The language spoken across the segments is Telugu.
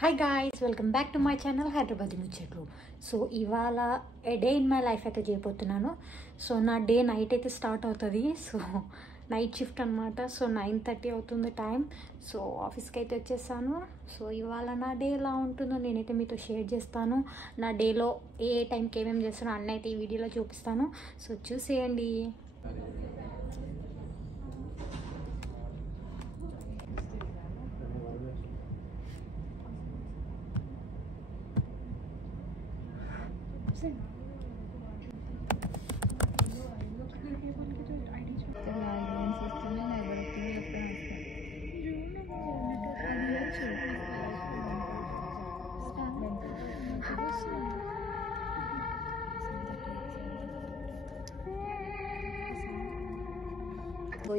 Hi guys, welcome back to my channel Hyderabadi ముచ్చట్లు. సో ఇవాళ డే ఇన్ మై లైఫ్ అయితే చేయబోతున్నాను. సో నా డే నైట్ అయితే స్టార్ట్ అవుతుంది. సో నైట్ షిఫ్ట్ అనమాట. సో 9:30 అవుతుంది టైం. సో ఆఫీస్కి అయితే వచ్చేసాను. సో ఇవాళ నా డే ఎలా ఉంటుందో నేనైతే మీతో షేర్ చేస్తాను. నా డేలో ఏ టైంకి ఏమేమి చేస్తానో అన్నీ అయితే ఈ వీడియోలో చూపిస్తాను. సో చూసేయండి.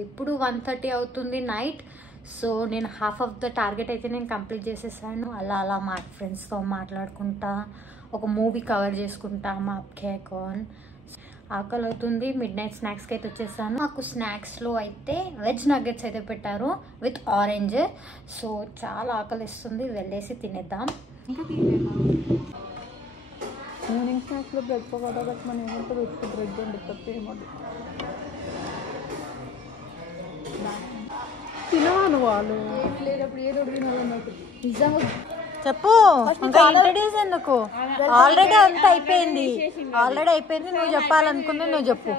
ఇప్పుడు 1:30 అవుతుంది నైట్. సో నేను హాఫ్ ఆఫ్ ద టార్గెట్ అయితే నేను కంప్లీట్ చేసేసాను. అలా మా ఫ్రెండ్స్తో మాట్లాడుకుంటా ఒక మూవీ కవర్ చేసుకుంటా. మా కేకాన్ ఆకలి అవుతుంది. మిడ్-నైట్ స్నాక్స్కి అయితే వచ్చేసాను. మాకు స్నాక్స్లో అయితే వెజ్ నగ్గెట్స్ అయితే పెట్టారు విత్ ఆరెంజ్. సో చాలా ఆకలి ఇస్తుంది, వెళ్ళేసి తినేద్దాం. ఈవినింగ్ స్నాక్స్లో బ్రెడ్ పకోడా పెట్టమని ఏమంటారు, బ్రెడ్ అండి తప్ప ఏమంటారు. తినవాను వాళ్ళు లేనప్పుడు ఏదో తినాలన్నట్టు. నిజంగా చెప్పు, ఇంకా ఇంట్రడ్యూస్ ఎందుకు? ఆల్రెడీ అంత అయిపోయింది. నువ్వు చెప్పాలనుకుంది నువ్వు చెప్పు.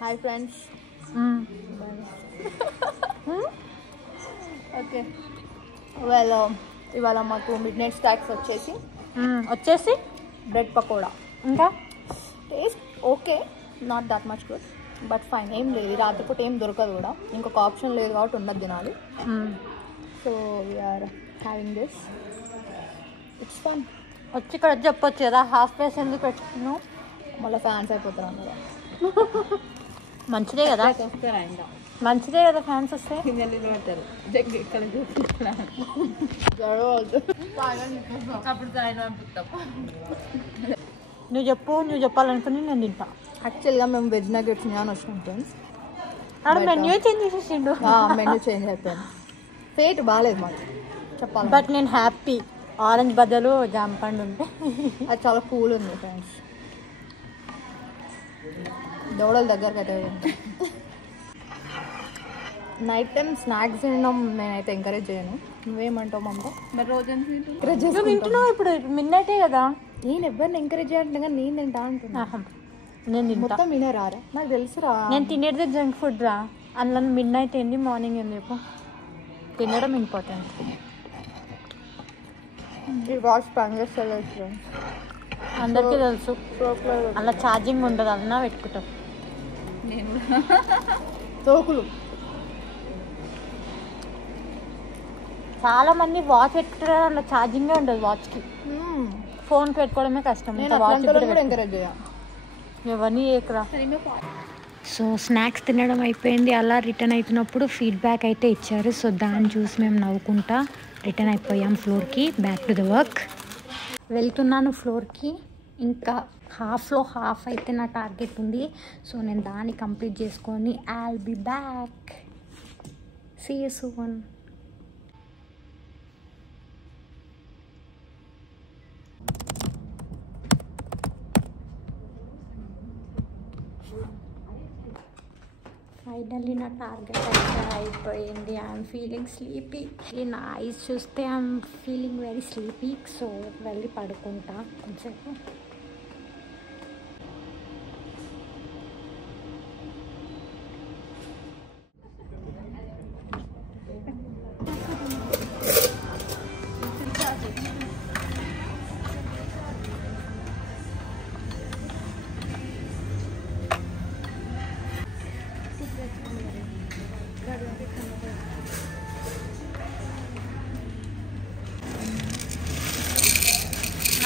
Hi friends. ఓకే, ఇవాళ మాకు మిడ్-నైట్ స్నాక్స్ వచ్చేసి బ్రెడ్ పకోడా. ఇంకా taste okay, not that much good, but fine. ఏం లేదు, రాత్రిపూట ఏం దొరకదు కూడా, ఇంకొక ఆప్షన్ లేదు కాబట్టి ఉన్నది తినాలి. So we're having this, it's fun. వచ్చి ఇక్కడ చెప్పొచ్చు కదా, హాఫ్ ప్లేస్ ఎందుకు పెట్టుకున్నావు? మళ్ళీ ఫ్యాన్స్ అయిపోతారు అందరూ. మంచిదే కదా, ఫ్యాన్స్ వస్తే. నువ్వు చెప్పాలనుకుని నేను తింటా. యాక్చువల్గా మేము వెజ్ నగెట్స్ అని వచ్చినాం ఫ్రెండ్స్. మెన్యూ చేంజ్ చేసేసిండు. మెన్యూ చేంజ్ అయిపోయింది. ఫేట్ బాగాలేదు మాకు చెప్పాలి. బట్ నేను హ్యాపీ. ఆరెంజ్ బదులు జాంపండు ఉంటే అది చాలా కూల్ ఉంది ఫ్రెండ్స్. దౌడల దగ్గరకు అయితే నైట్ టైం స్నాక్స్ తినడం నేనైతే ఎంకరేజ్ చేయను. నువ్వేమంటావు మమ్మ? మరి రోజు తింటున్నావు ఇప్పుడు మిడ్-నైటే కదా. నేను ఎవరిని ఎంకరేజ్ చేయంటే కానీ నేను తింటా అంటున్నా. నేను మొత్తం వినరా? నాకు తెలుసురా, నేను తినేది జంక్ ఫుడ్ రా. అందులో మిడ్-నైట్ ఏంది, మార్నింగ్ ఏంది చెప్పు. తినడం ఇంపార్టెంట్. ఈ వాచ్ పనిచేస్తుంది అందరికీ తెలుసు. అలా ఛార్జింగ్ ఉండదు, అన్నా పెట్టుకుంటాం నేను. తోకులు చాలా మంది వాచ్ పెట్టుకుంటారు, అలా ఛార్జింగే ఉండదు వాచ్కి. ఫోన్కి పెట్టుకోవడమే కష్టం. ఎంకరేజ్ చేయ ఎవరిని ఏకరా. సో స్నాక్స్ తినడం అయిపోయింది. అలా రిటర్న్ అవుతున్నప్పుడు ఫీడ్బ్యాక్ అయితే ఇచ్చారు. సో దాన్ని చూసి మేము నవ్వుకుంటా రిటర్న్ అయిపోయాం ఫ్లోర్కి. బ్యాక్ టు ద వర్క్ వెళ్తున్నాను ఫ్లోర్కి. ఇంకా హాఫ్లో హాఫ్ అయితే నా టార్గెట్ ఉంది. సో నేను దాన్ని కంప్లీట్ చేసుకొని I'll be back. See you soon. Finally నా టార్గెట్ అయితే అయిపోయింది. I'm feeling sleepy. నా ఐస్ చూస్తే I'm feeling very sleepy. So వెళ్ళి పడుకుంటా కొంచెంసేపు.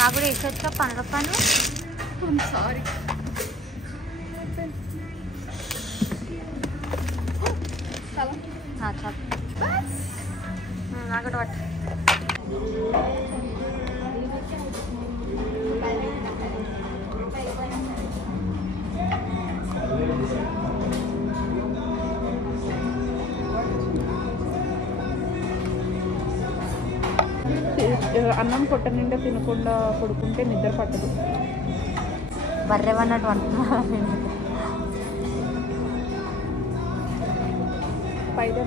నాకు కూడా వేసొచ్చా పనుల పను. సారీ నాకు పట్టు. అన్నం పొట్ట నిండా తినకుండా పడుకుంటే నిద్ర పట్టదు. బర్రెవన్నట్టు అంటున్నా. పైగా